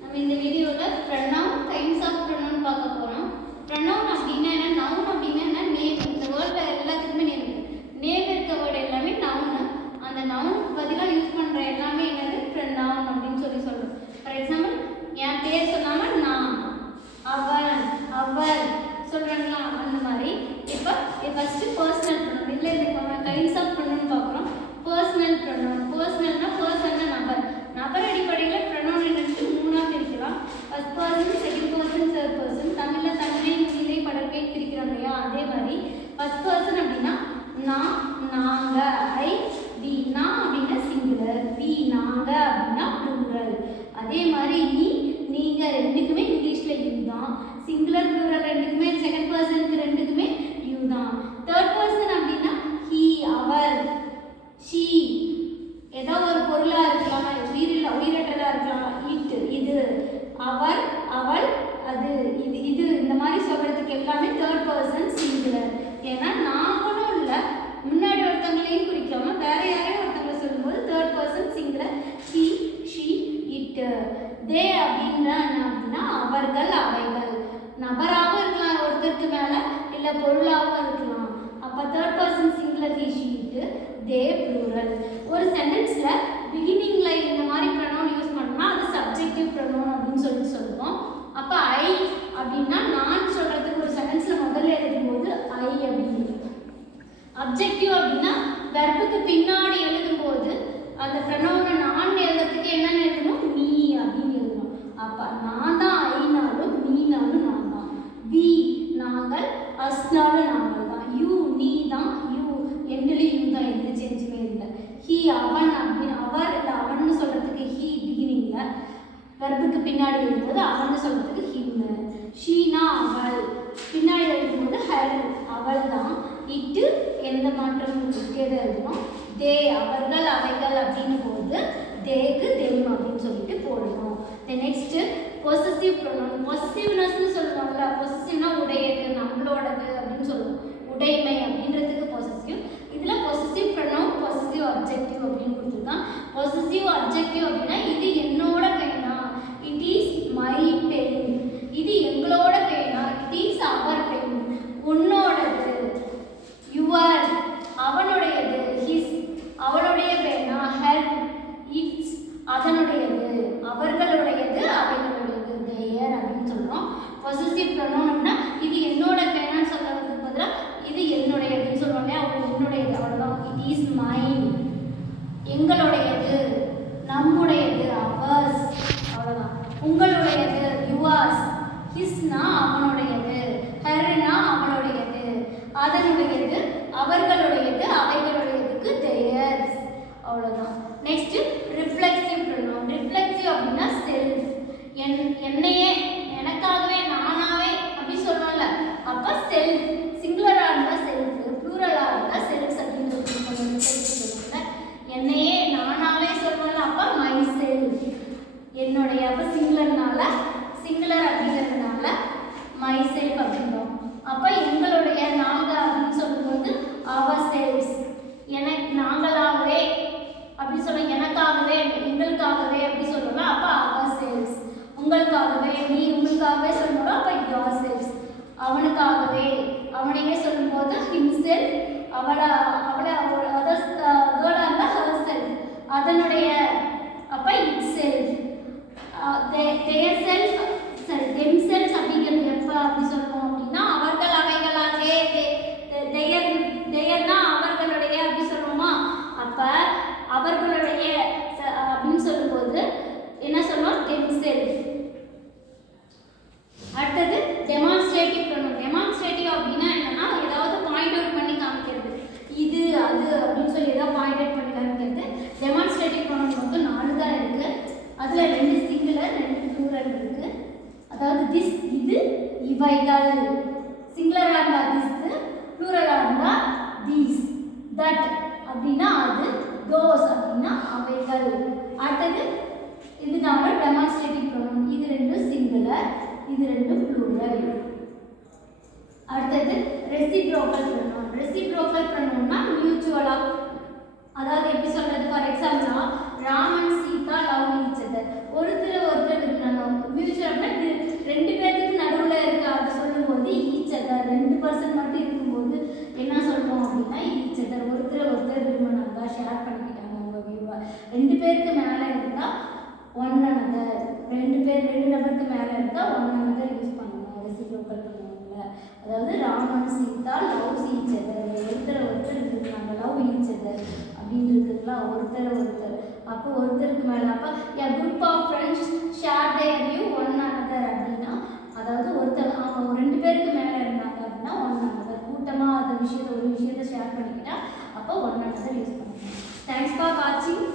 நம்ம இந்த வீடியோவில் ப்ரனவுன் கைண்ட்ஸ் ஆஃப் ப்ரனவுன் பார்க்க போகிறோம். ப்ரனவுன் அப்படின்னா என்ன, நவுன் அப்படின்னா என்ன, நேம். இந்த வேர்டில் எல்லாத்துக்குமே நேம் இருக்குது. நேம் இருக்க வேர்டு எல்லாமே நவுனு. அந்த நவுனுக்கு பதிலாக யூஸ் பண்ணுற எல்லாமே என்னது ப்ரனவுன் அப்படின்னு சொல்கிறோம். ஃபார் எக்ஸாம்பிள், என் பேர் சொல்லாமல் நான், அவன், அவர் சொல்கிறாங்களா, அந்த மாதிரி. இப்போ ஃபஸ்ட்டு பர்சனல் ப்ரனவுன். இதில் இந்த கைண்ட்ஸ் ஆஃப் ப்ரனவுன் பார்க்குறோம். Personal pronoun. பர்சனல்னா பர்சன்னா நபர். நபர் அடிப்படையில் ப்ரனவுன் என்னன்னு மூணாக பிரிக்கலாம். First person, second person, third person. தமிழில் தன்மை, முன்னிலை, படர்க்கை பிரிக்கிறோம் இல்லையா, அதே மாதிரி ஃபர்ஸ்ட் பர்சன் அப்படின்னா நான், நாங்கள், ஐ, வி. நான் அப்படின்னா சிங்குலர், வி நாங்கள் அப்படின்னா ப்ளூரல். அதே மாதிரி நீ, நீங்கள் ரெண்டுக்குமே இங்கிலீஷில் யூ தான். சிங்குலர் ப்ளூரல் ரெண்டுக்குமே, செகண்ட் பர்சனுக்கு ரெண்டுக்குமே யூ தான். தேர்ட் பர்சன் அப்படின்னா ஹி, அவர், ஷீ. ஏதோ ஒரு பொருளாக இருக்கலாம், உயிரற்றதாக இருக்கலாம். இட், இது, அவர், அவள், அது, இது இந்த மாதிரி சொல்கிறதுக்கு எல்லாமே தேர்ட் பர்சன் சிங்குலர். ஏன்னா நாமளும் இல்லை, முன்னாடி ஒருத்தவங்களையும் குறிக்காமல் வேற யாரையும் ஒருத்தவங்களை சொல்லும்போது third person singular. He, she, it. They அப்படின்னா என்ன அப்படின்னா அவர்கள், அவைகள். நபராகவும் இருக்கலாம் ஒருத்தருக்கு மேலே, இல்லை பொருளாகவும் இருக்கலாம். அப்போ third person singular he, she, it. They plural. ஒரு சென்டென்ஸில் பிகினிங்கில் இந்த மாதிரி ப்ரனவுன் யூஸ் பண்ணோம்னா அது சப்ஜெக்டிவ் ப்ரனவுன் அப்படின்னு சொல்லுவோம். அப்போ ஐ அப்படின்னா நான் சொல்கிறதுக்கு ஒரு சென்டென்ஸில் முதல்ல எழுதும்போது ஐ அப்படின்னு. அப்ஜெக்டிவ் அப்படின்னா வெர்புக்கு பின்னாடி எழுதும்போது அந்த ப்ரனவுனை நான் எழுதுறதுக்கு என்னென்னு எழுதணும், நீ அப்படின்னு எழுதணும். அப்போ நான் தான் ஐனாலும், நீனாலும் நான் தான். வி நாங்கள், அஸ்னாலும் நாங்கள் தான். யூ நீ தான், யூ எண்ட்லேயும் யூ தான், எந்த சேஞ்சுமே இல்லை. ஹி அவன் அப்படின்னு, அவர் இல்லை அவன்னு சொல்கிறதுக்கு ஹி பிகினிங்கில், வெர்புக்கு பின்னாடி எழுதும்போது அவன்னு சொல்கிறதுக்கு ஹின்னு. ஷீனா அவள், பின்னாடி எழுதும்போது ஹர் அவள் தான். இட்டு எந்த மாற்றமும் எதை எழுதணும், தே அவர்கள், அவைகள் அப்படின்னும் போது தேக்கு தெம் அப்படின்னு சொல்லிட்டு போடணும். Next possessive pronoun. பொசசிவ்னஸ்ன்னு சொல்லுவாங்கல்ல, பொசசிவ்னா உடையது, நம்மளோடது அப்படின்னு சொல்லுவோம். உடைமை அப்படின்றதுக்கு பொசசிவ். இதில் பொசசிவ் ப்ரொனவுன், பொசசிவ் அப்ஜெக்டிவ் அப்படின்னு கொடுத்துருக்கான். பொசசிவ் அப்ஜெக்டிவ் அப்படின்னா இது என்னோட பேனா, இட் இஸ் மை பென். இது எங்களோட பேனா, இட் இஸ் அவர் பென். உன்னோடது, யுவர், அவனுடையது, ஹிஸ், அவனுடைய பேனா, ஹர், இட்ஸ், அதனுடையது, அவர்களுடையது, அவைகளுடையது, தேயர் அப்படின்னு சொல்கிறோம். பொசசிவ் ப்ரொனவுன்னா இது என்னோட பேனான்னு சொல்கிறதுக்கு பதிலாக இது என்னுடையதுன்னு சொல்லுவாங்க. அவங்க என்னுடையது, அவ்வளோதான். இட் இஸ் மைன், எங்களுடையது, நம்முடையது, அவர்ஸ், அவ்வளோதான். உங்களுடையது, யுவர்ஸ். ஹிஸ்னா அவனுடையது, ஹர்னா அவனுடையது, அதனுடையது, அவர்களுடையது, அவைகளுடையதுக்கு தேயர்ஸ், அவ்வளோதான். Next reflexive pronoun. ரிஃப்ளெக்சிவ் அப்படின்னா செல்ஃப், என்னையே, எனக்காகவே, நானாவே அப்படி சொல்லுவோம்ல. அப்போ செல்ஃப், சிங்குலராக இருந்தால் செல்ஃப், ப்ளூரலாக இருந்தால் செல்ஃப்ஸ் அப்படின்னு சொல்லுவாங்க. என்னையே நானாவே சொல்லுவோம்ல, அப்போ மை செல்ஃப், என்னுடைய. அப்போ சிங்குலர்னால, சிங்குலர் அப்படிங்கிறதுனால மை செல்ஃப் அப்படின்றோம். அப்போ எங்களுடைய, நாங்கள் அப்படின்னு சொல்லும்போது அவர் செல்ஃப்ஸ், எனக்கு நாங்களாகவே அப்படி சொல்லுவோம். எனக்காகவே, எங்களுக்காகவே அப்படி சொல்லுவோம். அப்போ அவர் செல்ஃப்ஸ். உங்களுக்காகவே, நீ உங்களுக்காகவே சொல்லணும். அப்போ யோர் செல்ஃப்ஸ். அவனுக்காகவே, அவனையே சொல்லும்போது ஹிம்செல்ஃப், அவளை அதர்ஸ் கேர்ளாக இருந்தால் ஹர் செல்ஃப், அதனுடைய. அப்போ இட் செல்ஃப், தேர் செல்ஃப், சரி தெம் செல்ஃப் அப்படிங்கிறது எப்போ அப்படி சொல்லுவோம் அப்படின்னா அவர்கள், அவைகளாகவே, தேயர்னா அவர்களுடைய அப்படி சொல்லுவோமா. அப்போ அவர்களுடைய அப்படின்னு சொல்லும்போது என்ன சொல்லுவோம், தெம் செல்ஃப். அடுத்தது டெமான்ஸ்ட்ரேட்டிவ் ப்ரொனவுன். டெமான்ஸ்ட்ரேட்டிவ் அப்படின்னா என்னன்னா ஏதாவது பாயிண்ட் அவுட் பண்ணி காமிக்கிறது, இது அது அப்படின்னு சொல்லி ஏதாவது பாயிண்ட் அவுட் பண்ணி காமிக்கிறது. டெமான்ஸ்ட்ரேட்டிவ் ப்ரொனவுன் மொத்தம் 4 தான் இருக்குது. அதில் 2 சிங்குலர், 2 ப்ளூரல் இருக்குது. அதாவது திஸ், இது, இவைகள். சிங்குலராக இருந்தால் திஸ், ப்ளூரலாக இருந்தால் தீஸ். தட் அப்படின்னா அது, தோஸ் அப்படின்னா அவைகள். அடுத்தது இதுனால டெமான்ஸ்ட்ரேட்டிவ் ப்ரொனவுன். இது 2 சிங்குலர், இது 2 ப்ளூரல். அடுத்தது ரெசிப்ரோக்கல் ப்ரொனவுன். ரெசிப்ரோக்கல் ப்ரொனவுன்னா மியூச்சுவலாக, அதாவது எப்படி சொல்கிறது, for example Raman Sita love each other. ஒருத்தர் விரும்பினாங்க, 2 பேருக்கு மேலே இருந்தால் ஒன் அனதர், 2 நபருக்கு மேலே இருந்தால் ஒன் அனதர் யூஸ் பண்ணணும் ரெசிப்ரோக்கல் ப்ரொனவுன்ல. அதாவது Raman Sita love each other, ஒருத்தர் இருக்குதுங்க லவ் ஈச் அதர் அப்படின்னு இருக்குதுங்களா, ஒருத்தர் அப்போ ஒருத்தருக்கு மேலே அப்போ a group of friends share their view one another அப்படின்னா அதாவது அவங்க 2 பேருக்கு மேலே இருந்தாங்க அப்படின்னா ஒன் another, கூட்டமாக ஒரு விஷயத்தை ஷேர் பண்ணிக்கிட்டா அப்போ ஒன் another யூஸ் பண்ணுவோம். தேங்க்ஸ் ஃபார் வாட்சிங்.